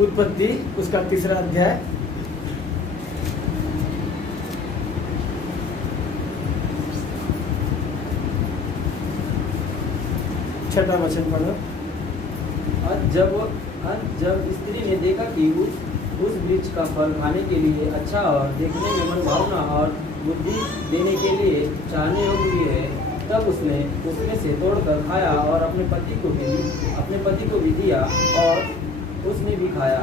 उत्पत्ति उसका 3रा अध्याय 6वां वचन पढ़ो। जब स्त्री ने देखा कि उस वृक्ष का फल खाने के लिए अच्छा और देखने में मनभावना और बुद्धि देने के लिए चाहने योग्य भी है, तब उसने उसमें से तोड़कर खाया और अपने पति को भी दिया और उसने भी खाया।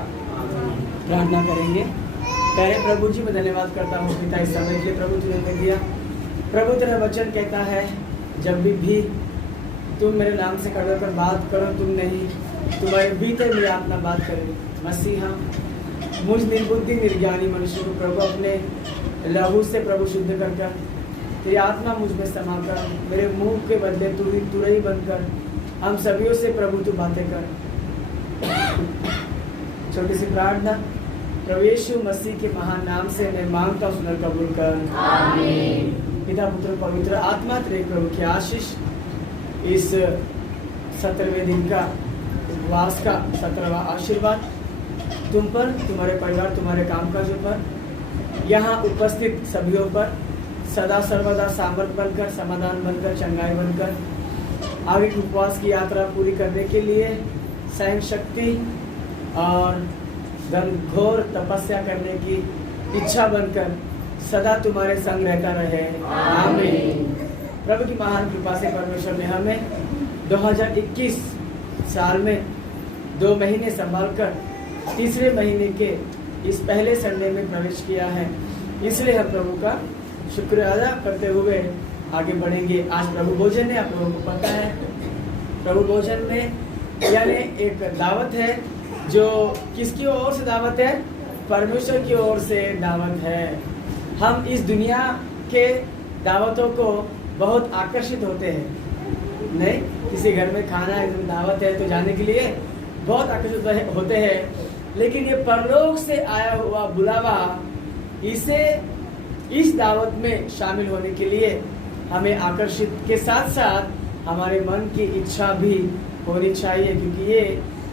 प्रार्थना करेंगे। प्यारे प्रभु जी, मैं धन्यवाद करता हूँ पिता इस समय के लिए प्रभु तुमने दे दिया। प्रभु तेरा वचन कहता है जब भी तुम मेरे नाम से खड़े होकर बात करो, तुम नहीं, तुम्हारे भीतर मेरी आत्मा बात करे। मसीहा मुझ निर्बुद्धि निर्ज्ञानी मनुष्य को प्रभु अपने लहू से प्रभु शुद्ध कर कर तेरी आत्मा मुझ में समा कर, मेरे मुंह के बदले तुरही बनकर हम सभी से प्रभु तू बातें कर। छोटी सी प्रार्थना। प्रभु यीशु मसीह के महान नाम से मैं मांगता हूँ, सुनकर कबूल कर। आमीन। पिता पुत्र पवित्र आत्मा तेरे प्रभु की आशीष इस 17वें दिन का उपवास का 17वां आशीर्वाद तुम पर, तुम्हारे परिवार, तुम्हारे कामकाजों पर, यहाँ उपस्थित सभीयों पर सदा सर्वदा सामर्थ बनकर, समाधान बनकर, चंगाई बनकर आगे की उपवास की यात्रा पूरी करने के लिए सहन शक्ति और घनघोर तपस्या करने की इच्छा बनकर सदा तुम्हारे संग रहता रहे। आमीन। प्रभु की महान कृपा से परमेश्वर ने हमें 2021 साल में 2 महीने संभाल कर 3रे महीने के इस पहले संडे में प्रवेश किया है, इसलिए हम प्रभु का शुक्र अदा करते हुए आगे बढ़ेंगे। आज प्रभु भोजन है, आप लोगों को पता है, प्रभु भोजन में यानी एक दावत है जो किसकी ओर से दावत है? परमेश्वर की ओर से दावत है। हम इस दुनिया के दावतों को बहुत आकर्षित होते हैं, नहीं, किसी घर में खाना एकदम दावत है तो जाने के लिए बहुत आकर्षित होते हैं, लेकिन ये परलोक से आया हुआ बुलावा, इसे इस दावत में शामिल होने के लिए हमें आकर्षित के साथ साथ हमारे मन की इच्छा भी होनी चाहिए, क्योंकि ये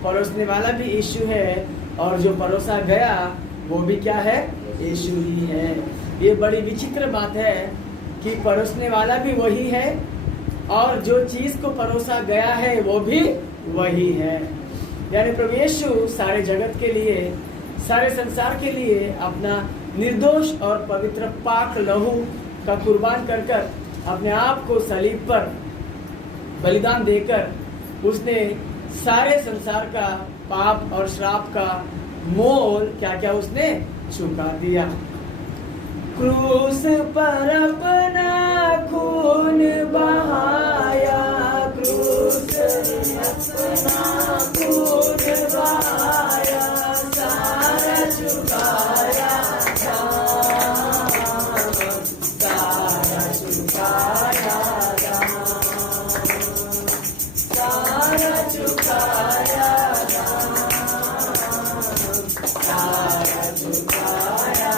परोसने वाला भी यीशु है और जो परोसा गया वो भी क्या है? यीशु ही है। ये बड़ी विचित्र बात है कि परोसने वाला भी वही है और जो चीज को परोसा गया है वो भी वही है। यानी प्रभु यीशु सारे जगत के लिए, सारे संसार के लिए अपना निर्दोष और पवित्र पाक लहू का कुर्बान कर कर अपने आप को सलीब पर बलिदान देकर उसने सारे संसार का पाप और श्राप का मोल क्या क्या उसने चुका दिया। क्रूस पर अपना खून बहाया, क्रूस अपना खून बहाया, सारा चुकाया, सारा चुकाया, सारा चुकाया, सारा चुकाया।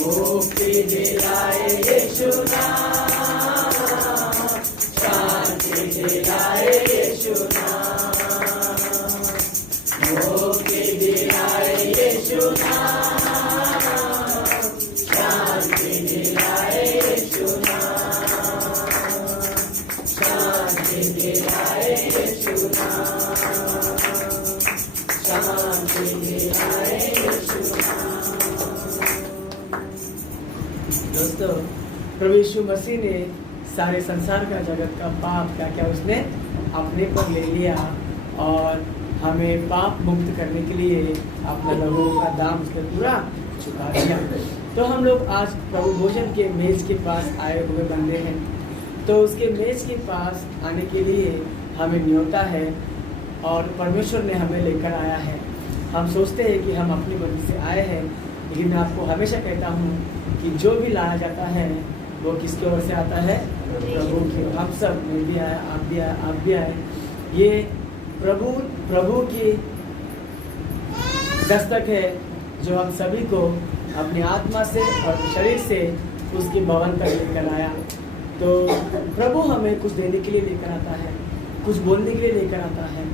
मुक्ति दिलाए यीशु नाम, शांति दिलाए यीशु नाम, मुक्ति दिलाए यीशु नाम, शांति दिलाए यीशु नाम, शांति दिलाए यीशु नाम, शांति दिलाए यीशु नाम। दोस्तों, प्रभु यीशु मसीह ने सारे संसार का, जगत का पाप क्या क्या उसने अपने पर ले लिया और हमें पाप मुक्त करने के लिए अपना लहू का दाम उसने पूरा चुका दिया। तो हम लोग आज प्रभु भोजन के मेज के पास आए हुए बंदे हैं, तो उसके मेज के पास आने के लिए हमें न्योता है और परमेश्वर ने हमें लेकर आया है। हम सोचते हैं कि हम अपनी मर्जी से आए हैं, लेकिन मैं आपको हमेशा कहता हूँ कि जो भी लाया जाता है वो किसकी ओर से आता है? प्रभु की। हम सब, मैं भी आया, आप भी आए, आप भी आए, ये प्रभु की दस्तक है जो हम सभी को अपनी आत्मा से और शरीर से उसके भवन पर लेकर आया। तो प्रभु हमें कुछ देने के लिए लेकर आता है, कुछ बोलने के लिए लेकर आता है।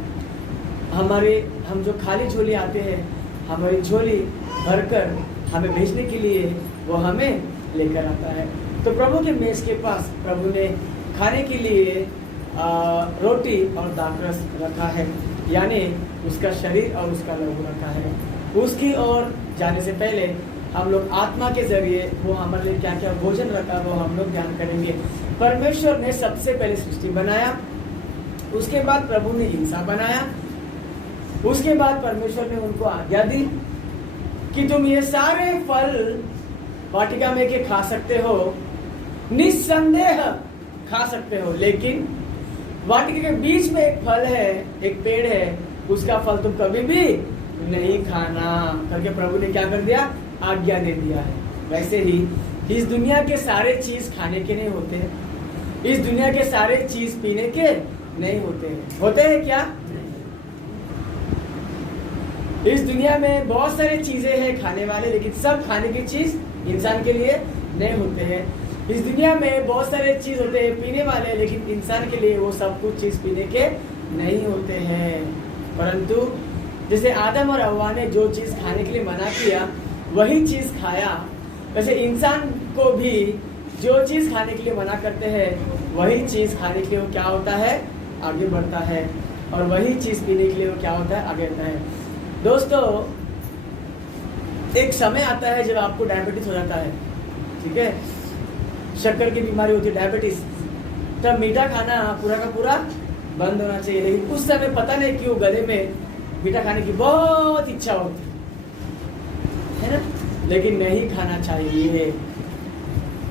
हम जो खाली झोली आते हैं, हमारी झोली भरकर हमें भेजने के लिए वो हमें लेकर आता है। तो प्रभु के मेज के पास प्रभु ने खाने के लिए रोटी और दाखरस रखा है, यानी उसका शरीर और उसका लहू रखा है। उसकी ओर जाने से पहले हम लोग आत्मा के जरिए वो हमारे लिए क्या क्या भोजन रखा वो हम लोग ध्यान करेंगे। परमेश्वर ने सबसे पहले सृष्टि बनाया, उसके बाद प्रभु ने इंसान बनाया, उसके बाद परमेश्वर ने उनको आज्ञा दी कि तुम ये सारे फल वाटिका में के खा सकते हो, निस्संदेह खा सकते हो, लेकिन वाटिका के बीच में एक फल है, एक पेड़ है, उसका फल तुम कभी भी नहीं खाना करके प्रभु ने क्या कर दिया, आज्ञा दे दिया है। वैसे ही इस दुनिया के सारे चीज खाने के नहीं होते, इस दुनिया के सारे चीज पीने के नहीं होते हैं। होते हैं क्या? इस दुनिया में बहुत सारी चीजें हैं खाने वाले, लेकिन सब खाने की चीज इंसान के लिए नहीं होते हैं। इस दुनिया में बहुत सारे चीज होते हैं पीने वाले, लेकिन इंसान के लिए वो सब कुछ चीज पीने के नहीं होते हैं। परंतु जैसे आदम और हव्वा ने जो चीज खाने के लिए मना किया वही चीज खाया, वैसे इंसान को भी जो चीज खाने के लिए मना करते हैं वही चीज खाने के लिए वो क्या होता है, आगे बढ़ता है, और वही चीज पीने के लिए वो क्या होता है, आगे बढ़ता है। दोस्तों, एक समय आता है जब आपको डायबिटीज हो जाता है, ठीक है, शक्कर की बीमारी होती है, डायबिटीज, तब मीठा खाना पूरा का पूरा बंद होना चाहिए। लेकिन उस समय पता नहीं क्यों गले में मीठा खाने की बहुत इच्छा होती है ना, लेकिन नहीं खाना चाहिए।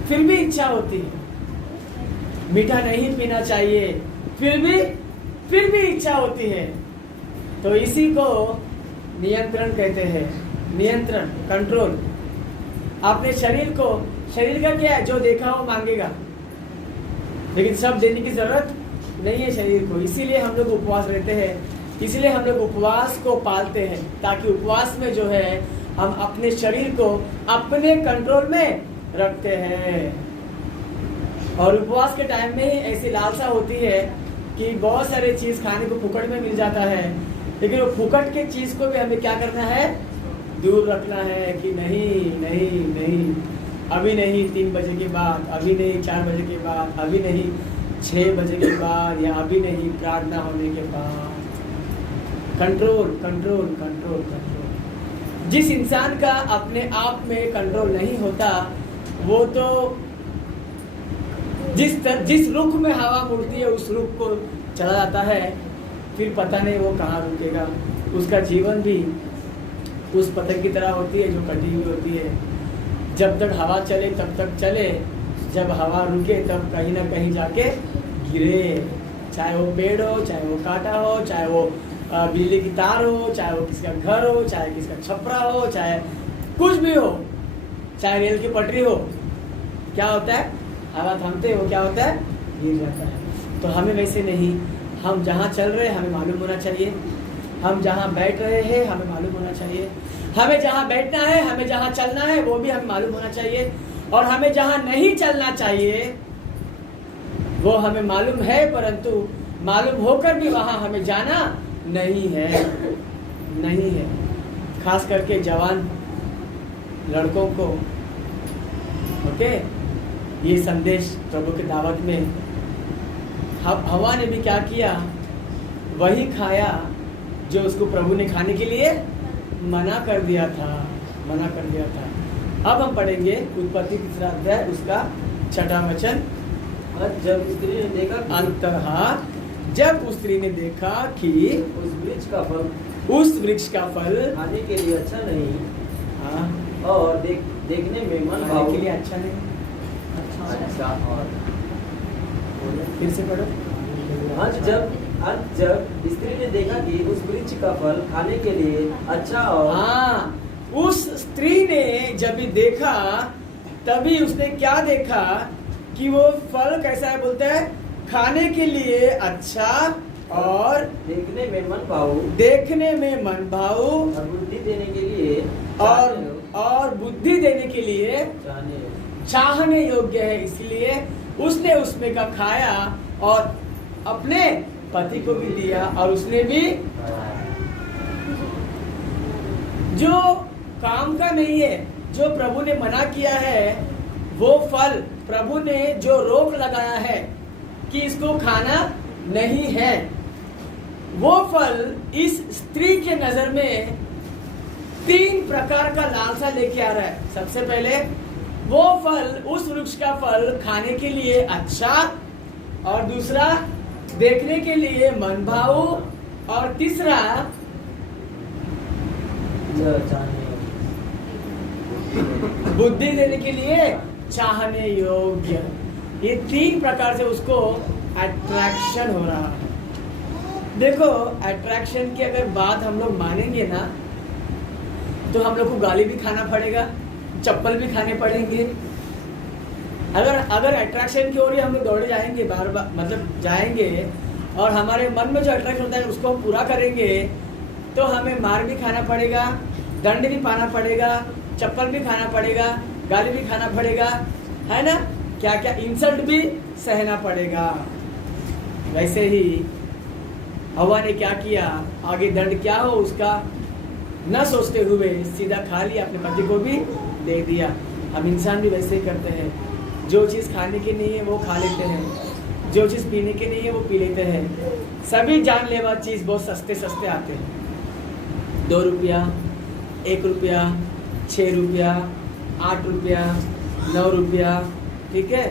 फिर भी इच्छा होती है, मीठा नहीं पीना चाहिए, फिर भी इच्छा होती है। तो इसी को नियंत्रण कहते हैं, नियंत्रण, कंट्रोल। अपने शरीर का क्या है, जो देखा वो मांगेगा, लेकिन सब देने की जरूरत नहीं है शरीर को। इसीलिए हम लोग उपवास रहते हैं, इसीलिए हम लोग उपवास को पालते हैं, ताकि उपवास में जो है हम अपने शरीर को अपने कंट्रोल में रखते हैं। और उपवास के टाइम में ही ऐसी लालसा होती है कि बहुत सारे चीज खाने को फुकट में मिल जाता है, लेकिन वो फुकट के चीज को भी हमें क्या करना है, दूर रखना है कि नहीं नहीं नहीं, अभी नहीं 3 बजे के बाद, अभी नहीं 4 बजे के बाद, अभी नहीं 6 बजे के बाद, या अभी नहीं प्रार्थना होने के बाद। Control control control control. जिस इंसान का अपने आप में कंट्रोल नहीं होता, वो तो जिस रुख में हवा मुड़ती है उस रुख को चला जाता है, फिर पता नहीं वो कहाँ रुकेगा। उसका जीवन भी उस पतंग की तरह होती है जो कटी हुई होती है, जब तक हवा चले तब तक चले, जब हवा रुके तब कहीं ना कहीं जाके गिरे, चाहे वो पेड़ हो, चाहे वो कांटा हो, चाहे वो बिजली की तार हो, चाहे वो किसका घर हो, चाहे किसका छपरा हो, चाहे कुछ भी हो, चाहे रेल की पटरी हो, क्या होता है, हवा थमते वो क्या होता है, गिर जाता है। तो हमें वैसे नहीं, हम जहाँ चल रहे हैं हमें मालूम होना चाहिए, हम जहाँ बैठ रहे हैं हमें मालूम होना चाहिए, हमें जहाँ बैठना है, हमें जहाँ चलना है वो भी हमें मालूम होना चाहिए, और हमें जहाँ नहीं चलना चाहिए वो हमें मालूम है, परंतु मालूम होकर भी वहाँ हमें जाना नहीं है, नहीं है। खास करके जवान लड़कों को, ओके, ये संदेश प्रभु की दावत में हवा ने भी क्या किया, वही खाया जो उसको प्रभु ने खाने के लिए मना कर दिया था, मना कर दिया था। अब हम पढ़ेंगे उत्पत्ति 3 अध्याय उसका 6वां वचन। जब स्त्री ने देखा अंतः जब उस स्त्री ने देखा कि उस वृक्ष का फल खाने के लिए अच्छा नहीं, हाँ, और देखने में मन खाने के लिए अच्छा नहीं, अच्छा, और फिर से पढ़ो। जब स्त्री ने देखा कि उस वृक्ष का फल खाने के लिए अच्छा, और हाँ, उस स्त्री ने जब भी देखा तभी उसने क्या देखा कि वो फल कैसा है, बोलते हैं खाने के लिए अच्छा और देखने में मन भाऊ, देखने में मन भाऊ, और बुद्धि देने के लिए और बुद्धि देने के लिए चाहने योग्य है। इसलिए उसने उसमें का खाया और अपने पति को भी दिया, और उसने भी जो काम का नहीं है, जो प्रभु ने मना किया है, वो फल प्रभु ने जो रोक लगाया है कि इसको खाना नहीं है, वो फल इस स्त्री के नजर में 3 प्रकार का लालसा लेके आ रहा है। सबसे पहले वो फल, उस वृक्ष का फल खाने के लिए अच्छा, और दूसरा देखने के लिए मनभाऊ, और तीसरा बुद्धि देने के लिए चाहने योग्य। ये 3 प्रकार से उसको अट्रैक्शन हो रहा है। देखो, अट्रैक्शन की अगर बात हम लोग मानेंगे ना, तो हम लोग को गाली भी खाना पड़ेगा, चप्पल भी खाने पड़ेंगे। अगर अट्रैक्शन की ओर ही हम लोग दौड़े जाएंगे, बार बार मतलब जाएंगे, और हमारे मन में जो अट्रैक्शन होता है उसको हम पूरा करेंगे, तो हमें मार भी खाना पड़ेगा, दंड भी पाना पड़ेगा, चप्पल भी खाना पड़ेगा, गाली भी खाना पड़ेगा, है ना? क्या क्या इंसल्ट भी सहना पड़ेगा। वैसे ही हवा ने क्या किया, आगे दंड क्या हो उसका न सोचते हुए सीधा खा लिया, अपने पति को भी दे दिया। हम इंसान भी वैसे ही करते हैं, जो चीज़ खाने की नहीं है वो खा लेते हैं, जो चीज़ पीने की नहीं है वो पी लेते हैं। सभी जानलेवा चीज़ बहुत सस्ते सस्ते आते हैं। 2 रुपया, 1 रुपया, 6 रुपया, 8 रुपया, 9 रुपया, ठीक है।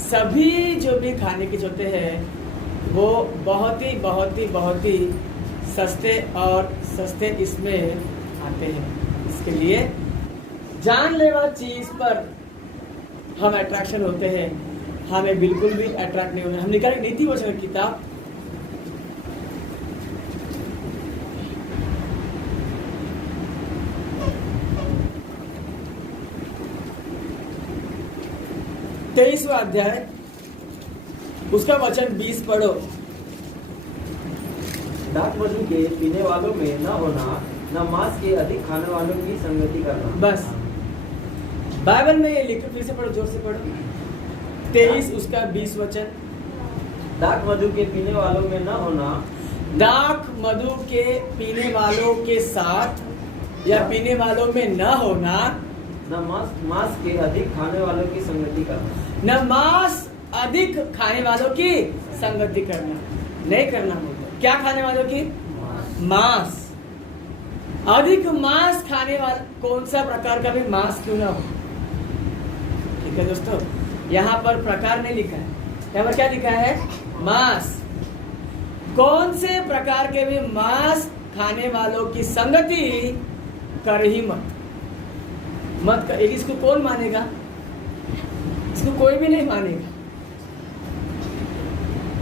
सभी जो भी खाने के होते हैं वो बहुत ही बहुत ही बहुत ही सस्ते और सस्ते इसमें आते हैं। इसके लिए जानलेवा चीज पर हम अट्रैक्शन होते हैं, हमें बिल्कुल भी अट्रैक्ट नहीं होना। हम निकालें नीति वचन की किताब, तेईसवां अध्याय, उसका वचन 20 पढ़ो। दाख मधु के पीने वालों में न होना, न मांस के अधिक खाने वालों की संगति करना। बस बाइबल में ये लिखो, फिर से पढ़ो, जोर से पढ़ो। 23 उसका 20 वचन। दाख मधु के पीने वालों में न होना, दाख मधु के पीने वालों के साथ या पीने वालों में न होना, न मांस के अधिक खाने वालों की संगति करना। न मांस अधिक खाने वालों की संगति करना, नहीं करना। बोलते क्या खाने वालों की? मांस। अधिक मांस खाने वाला कौन सा प्रकार का भी मांस क्यों ना हो, ठीक है दोस्तों। यहाँ पर प्रकार नहीं लिखा है, यहाँ पर क्या लिखा है? मांस। कौन से प्रकार के भी मांस खाने वालों की संगति कर ही मत कर। इसको कौन मानेगा? इसको कोई भी नहीं मानेगा।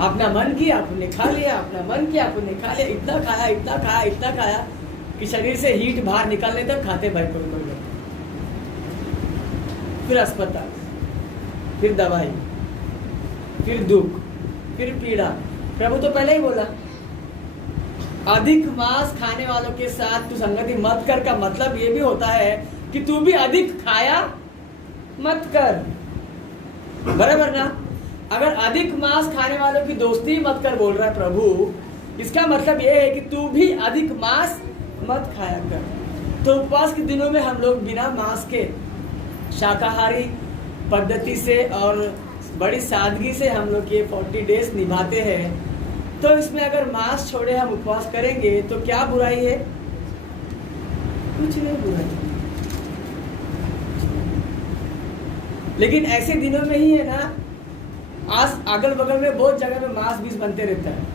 अपना मन किया आपने खा लिया, अपना मन किया आपने खा लिया, इतना खाया इतना खाया इतना खाया कि शरीर से हीट बाहर निकालने तक खाते भाई कोई लोग। फिर अस्पताल, फिर दवाई, फिर दुख, फिर पीड़ा। प्रभु तो पहले ही बोला अधिक मांस खाने वालों के साथ तू संगति मत कर, का मतलब ये भी होता है कि तू भी अधिक खाया मत कर, बराबर ना? अगर अधिक मांस खाने वालों की दोस्ती मत कर बोल रहा है प्रभु, इसका मतलब ये है कि तू भी अधिक मांस मत खाया कर। तो उपवास के दिनों में हम लोग बिना मांस के शाकाहारी पद्धति से और बड़ी सादगी से हम लोग ये 40 डेज निभाते हैं। तो इसमें अगर मांस छोड़े हम उपवास करेंगे तो क्या बुराई है? कुछ नहीं बुराई। लेकिन ऐसे दिनों में ही है ना, आज अगल बगल में बहुत जगह में मांस बीस बनते रहता है,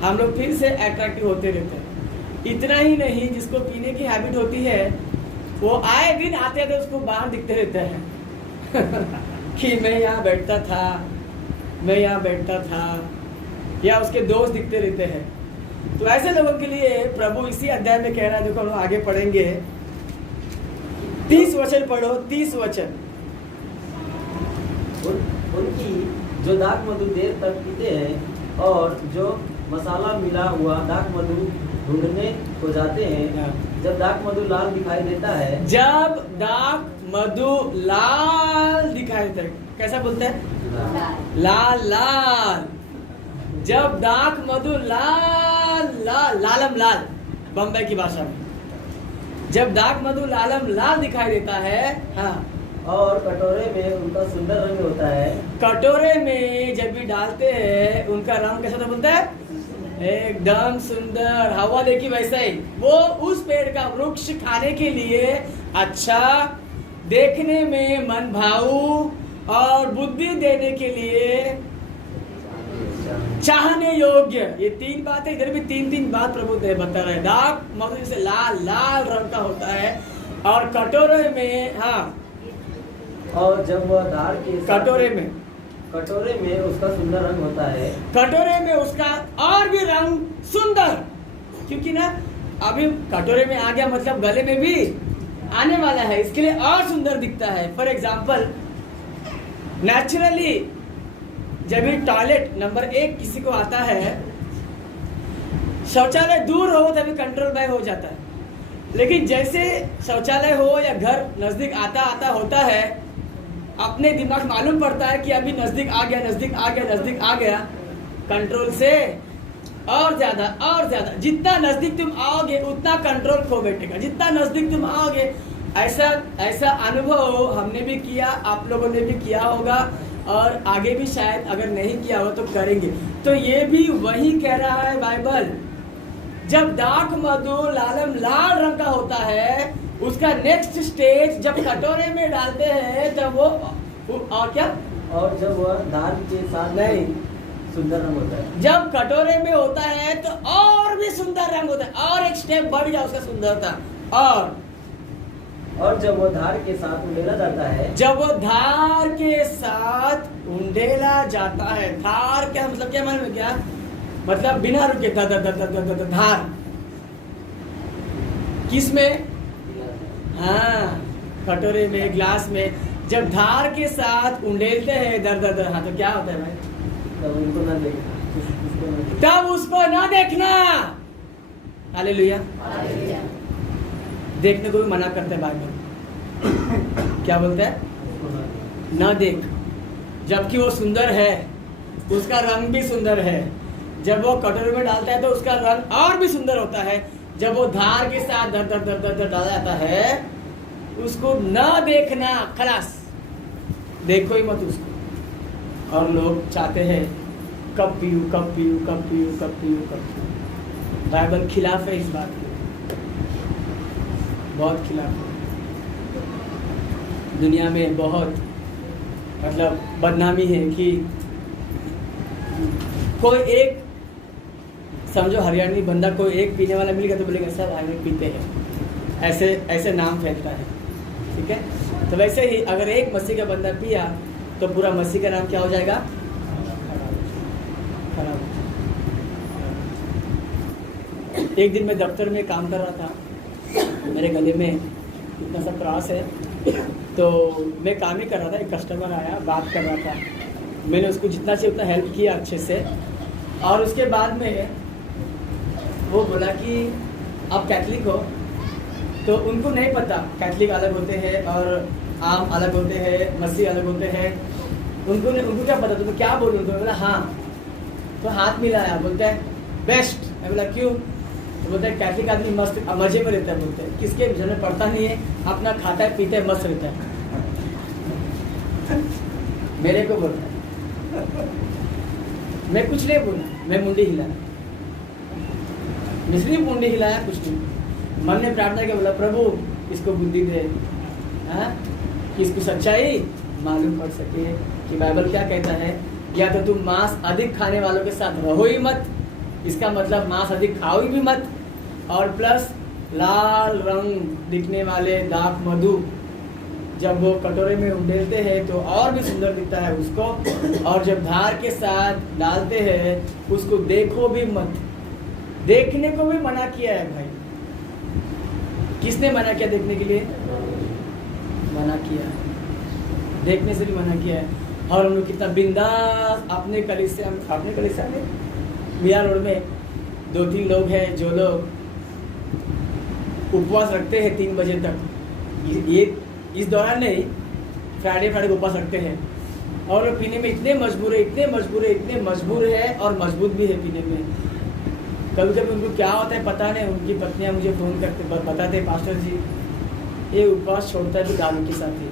हम लोग फिर से अट्रैक्टिव होते रहते हैं। इतना ही नहीं, जिसको पीने की हैबिट होती है वो आए दिन आते थे उसको बाहर दिखते रहते हैं कि मैं यहाँ बैठता था, मैं यहाँ बैठता था, या उसके दोस्त दिखते रहते हैं। तो ऐसे लोगों के लिए प्रभु इसी अध्याय में कह रहा है, देखो हम लोग आगे पढ़ेंगे। 30 वचन पढ़ो, 30 वचन। उनकी जो दाख मधु देर तक पीते हैं और जो मसाला मिला हुआ दाख मधु ढूंढने को जाते हैं, जब दाख मधु लाल दिखाई देता है, जब दाख मधु लाल दिखाई देता है, कैसा बोलते हैं? लाल लाल। जब दाख मधु लाल लाल, लालम लाल बम्बई की भाषा में, जब दाख मधु लालम लाल दिखाई देता है, हाँ, और कटोरे में उनका सुंदर रंग होता है। कटोरे में जब भी डालते हैं उनका रंग कैसा तो बनता है, एकदम सुंदर, हवा देखी वैसा ही। वो उस पेड़ का वृक्ष खाने के लिए अच्छा, देखने में मन भाऊ और बुद्धि देने के लिए चाहने योग्य। ये तीन बातें, इधर भी तीन तीन बात प्रभु बता रहे हैं। दाख मधु से लाल लाल रंग का होता है, और कटोरे में, हाँ, और जब वह धार के कटोरे में उसका सुंदर रंग होता है। कटोरे में उसका और भी रंग सुंदर, क्योंकि ना अभी कटोरे में आ गया मतलब गले में भी आने वाला है, इसके लिए और सुंदर दिखता है। फॉर एग्जाम्पल, नेचुरली जब भी टॉयलेट नंबर 1 किसी को आता है, शौचालय दूर हो तभी कंट्रोल बाय हो जाता है, लेकिन जैसे शौचालय हो या घर नजदीक आता आता होता है, अपने दिमाग मालूम पड़ता है कि अभी नजदीक आ गया, नजदीक आ गया, नजदीक आ गया, कंट्रोल से और ज्यादा जितना नजदीक तुम आओगे उतना कंट्रोल खो बैठेगा, जितना नजदीक तुम आओगे। ऐसा अनुभव हमने भी किया, आप लोगों ने भी किया होगा, और आगे भी शायद अगर नहीं किया हो तो करेंगे। तो ये भी वही कह रहा है बाइबल, जब दाख मधु लालम लाल रंग का होता है, उसका नेक्स्ट स्टेज जब कटोरे में डालते हैं तब वो और क्या, और जब वह धार के साथ नहीं, सुंदर रंग होता है। जब कटोरे में होता है तो और भी सुंदर रंग होता है, और एक स्टेप बढ़ गया उसका सुंदरता। और जब वो धार के साथ उंडेला जाता है, जब वो धार के साथ उंडेला जाता है, धार क्या मतलब, क्या मालूम है क्या मतलब, बिना रुके धार किस में, हाँ, कटोरे में, ग्लास में, जब धार के साथ उंडेलते हैं दर, हाँ, तो क्या होता है भाई, तब उनको ना देखना, तब उसको ना देखना। हालेलुया। देखने को भी मना करते हैं बाइबल, क्या बोलते हैं, ना देख, जबकि वो सुंदर है, उसका रंग भी सुंदर है। जब वो कटोरे में डालता है तो उसका रंग और भी सुंदर होता है। जब वो धार के साथ दर डाला जाता है, उसको ना देखना, खलास, देखो ही मत उसको। और लोग चाहते हैं कब पीऊं, कब पीऊं, कब पीऊं, कब पीऊं, कब पीऊं। बाइबल खिलाफ है इस बात के, बहुत खिलाफ है। दुनिया में बहुत मतलब बदनामी है कि कोई एक, समझो हरियाणवी बंदा कोई एक पीने वाला मिल गया तो बोलेगा सब हरियाणवी पीते हैं, ऐसे नाम फैलता है, ठीक है। तो वैसे ही अगर एक मसीह का बंदा पिया तो पूरा मसीह का नाम क्या हो जाएगा, खराब। एक दिन मैं दफ्तर में काम कर रहा था, मेरे गले में इतना सा त्रास है, तो मैं काम ही कर रहा था, एक कस्टमर आया, बात कर रहा था, मैंने उसको जितना चाहिए उतना हेल्प किया अच्छे से। और उसके बाद में वो बोला कि आप कैथलिक हो, तो उनको नहीं पता कैथलिक अलग होते हैं और आम अलग होते हैं, मसीह अलग होते हैं, उनको क्या पता। तो मैं क्या बोलूँ, तो मैं बोला हाँ, तो हाथ मिलाया, बोलते हैं बेस्ट। मैं बोला क्यों, तो बोलते हैं कैथलिक आदमी मस्त मजे में रहता है, बोलते हैं किसके घर में पड़ता नहीं है, अपना खाता है पीता है मस्त रहता है। मेरे को बोलता है, मैं कुछ नहीं बोला, मैं मुंडी हिलाया, मिस्री मुंडी हिलाया, कुछ नहीं। मन ने प्रार्थना किया, बोला प्रभु इसको बुद्धि दे, हाँ, कि इसको सच्चाई मालूम पड़ सके कि बाइबल क्या कहता है। या तो तुम मांस अधिक खाने वालों के साथ रहो ही मत, इसका मतलब मांस अधिक खाओ ही भी मत, और प्लस लाल रंग दिखने वाले दाख मधु जब वो कटोरे में उंडेलते हैं तो और भी सुंदर दिखता है उसको, और जब धार के साथ डालते हैं उसको देखो भी मत। देखने को भी मना किया है भाई, किसने मना किया देखने के लिए, मना किया है, देखने से भी मना किया है। और हम लोग कितना बिंदास अपने कलीसिया में मियाँ रोड में 2-3 लोग हैं जो लोग उपवास रखते हैं 3 बजे तक। ये इस दौरान नहीं, फ्राइडे उपवास रखते हैं, और वो पीने में इतने मजबूर है और मजबूत भी है पीने में। कभी कभी उनको क्या होता है पता नहीं, उनकी पत्नियां मुझे फ़ोन करते बताते पास्टर जी ये उपवास छोड़ता है तो दारू के साथ ही,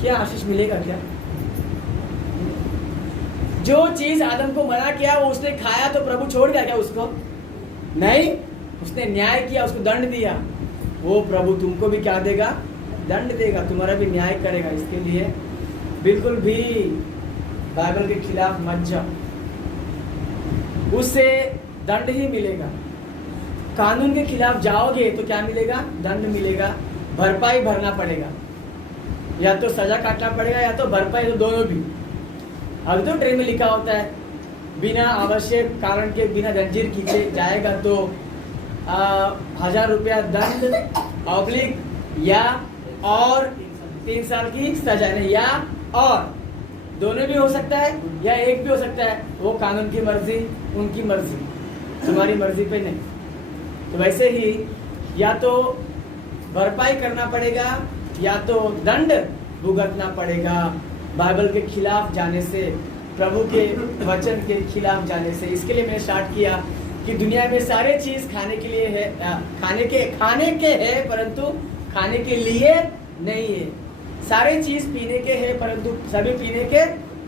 क्या आशीष मिलेगा क्या? जो चीज आदम को मना किया वो उसने खाया तो प्रभु छोड़ दिया क्या उसको? नहीं, उसने न्याय किया, उसको दंड दिया। वो प्रभु तुमको भी क्या देगा? दंड देगा, तुम्हारा भी न्याय करेगा। इसके लिए बिल्कुल भी बाइबल के खिलाफ मत जाओ, उससे दंड ही मिलेगा। कानून के खिलाफ जाओगे तो क्या मिलेगा? दंड मिलेगा, भरपाई भरना पड़ेगा, या तो सजा काटना पड़ेगा या तो भरपाई, तो दोनों भी। अब तो ट्रेन में लिखा होता है बिना आवश्यक कारण के बिना जंजीर खींचे जाएगा तो 1000 रुपया दंड ऑब्लिक या और 3 साल की सजा, नहीं या और दोनों भी हो सकता है या एक भी हो सकता है। वो कानून की मर्जी, उनकी मर्जी, तुम्हारी मर्जी पे नहीं। तो वैसे ही या तो भरपाई करना पड़ेगा या तो दंड भुगतना पड़ेगा बाइबल के खिलाफ जाने से, प्रभु के वचन के खिलाफ जाने से। इसके लिए मैंने स्टार्ट किया कि दुनिया में सारे चीज खाने के लिए है, खाने के है परंतु खाने के लिए नहीं है। सारे चीज पीने के है परंतु सभी पीने के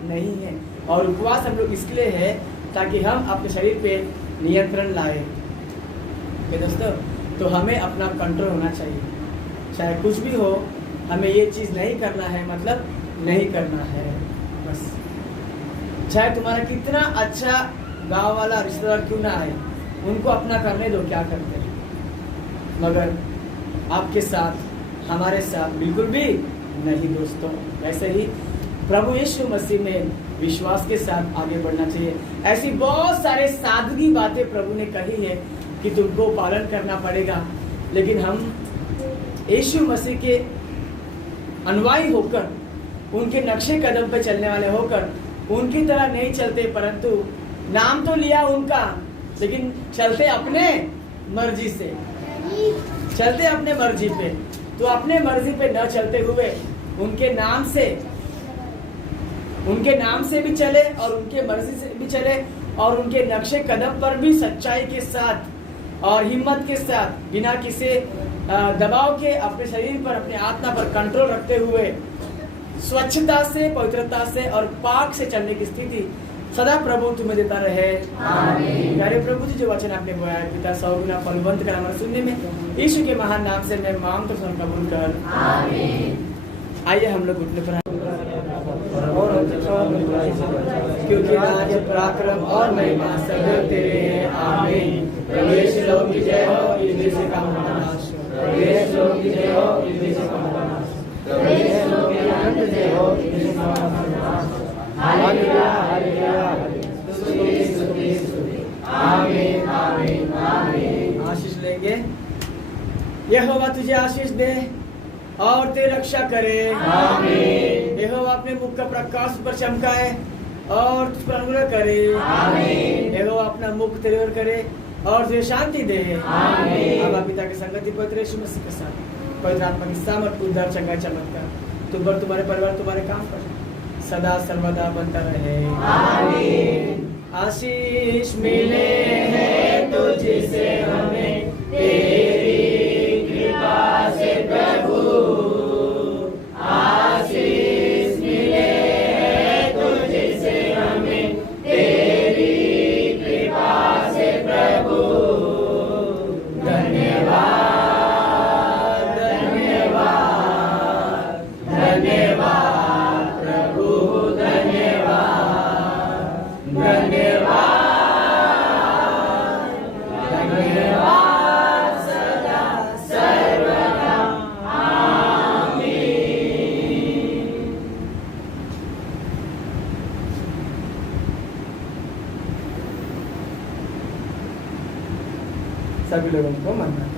नहीं है। और उपवास हम लोग इसलिए है ताकि हम अपने शरीर पे नियंत्रण लाए। दोस्तों, तो हमें अपना कंट्रोल होना चाहिए, चाहे कुछ भी हो, हमें ये चीज नहीं करना है, मतलब नहीं करना है बस। चाहे तुम्हारा कितना अच्छा गांव वाला रिश्तेदार क्यों ना आए, उनको अपना करने दो, क्या करते हैं, मगर आपके साथ हमारे साथ बिल्कुल भी नहीं। दोस्तों, ऐसे ही प्रभु यीशु मसीह में विश्वास के साथ आगे बढ़ना चाहिए। ऐसी बहुत सारे सादगी बातें प्रभु ने कही है कि तुमको पालन करना पड़ेगा, लेकिन हम यीशु मसीह के अनुयायी होकर, उनके नक्शे कदम पे चलने वाले होकर उनकी तरह नहीं चलते, परंतु नाम तो लिया उनका, लेकिन चलते अपने मर्जी से, चलते अपने मर्जी पे। तो अपने मर्जी पे न चलते हुए उनके नाम से भी चले और उनके मर्जी से भी चले और उनके नक्शे कदम पर भी सच्चाई के साथ और हिम्मत के साथ, बिना किसी दबाव के, अपने शरीर पर, अपने आत्मा पर कंट्रोल रखते हुए स्वच्छता से, पवित्रता से और पाक से चलने की स्थिति सदा प्रभु तुम्हें देता रहे। आमीन। प्यारे प्रभु जी, जो वचन आपने बोया है पिता, 100 गुना फलवंत कर हमारे सुनने में, यीशु के महान नाम से मैं मांग तो कबूल कर। आमीन। आइए हम लोग घुटने पर, क्योंकि राज, पराक्रम और महिमा सब तेरे हैं। आमीन। प्रवेश लोग की जय हो, इब्लीस का नाश। प्रवेश लोग की जय हो, इब्लीस का नाश। प्रवेश लोग की अनंत जय हो, इब्लीस का नाश। हालेलुया, हालेलुया, स्तुति, स्तुति, स्तुति। आमीन, आमीन, आमीन। आशीष लेंगे। यहोवा तुझे आशीष दे और तेरी रक्षा करे। आमीन। यहोवा अपने मुख का प्रकाश पर चमकाए और तुझ पर अनुग्रह करे। आमीन। यहोवा अपना मुख तेरे ओर करे और तुझे शांति दे। आमीन। अब पिता की संगति पवित्र यीशु मसीह के साथ, पवित्र आत्मा की सामर्थ, उद्धार, चंगाई, चमत्कार तुम पर, तुम्हारे परिवार, तुम्हारे काम पर सदा सर्वदा बनता रहे। आमीन। आशीष मिले हैं तुझसे हमें तेरी कृपा से प्रभु, आशीष मिले हैं तुझसे हमें तेरी कृपा से प्रभु। धन्यवाद, धन्यवाद, धन्यवाद प्रभु, धन्यवाद, धन्यवाद, धन्यवाद सदा सर्वदा। आमीन। सभी लोगों को मन्नत।